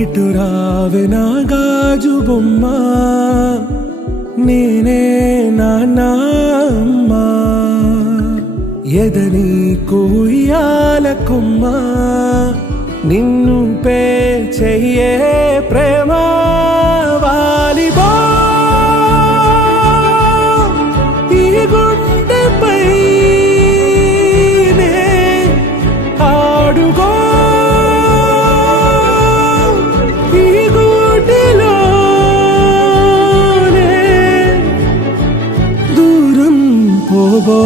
ఇటు రావే నా గాజు బొమ్మ, నేనే నాన్నమ్మ, ఎదని కూయాల కొమ్మ, నిన్ను పే చెయ్యే ప్రేమ వాలిబా ఈ గుండెపై ఆడుగో ఈ గూటిలోనే దూరం పోబో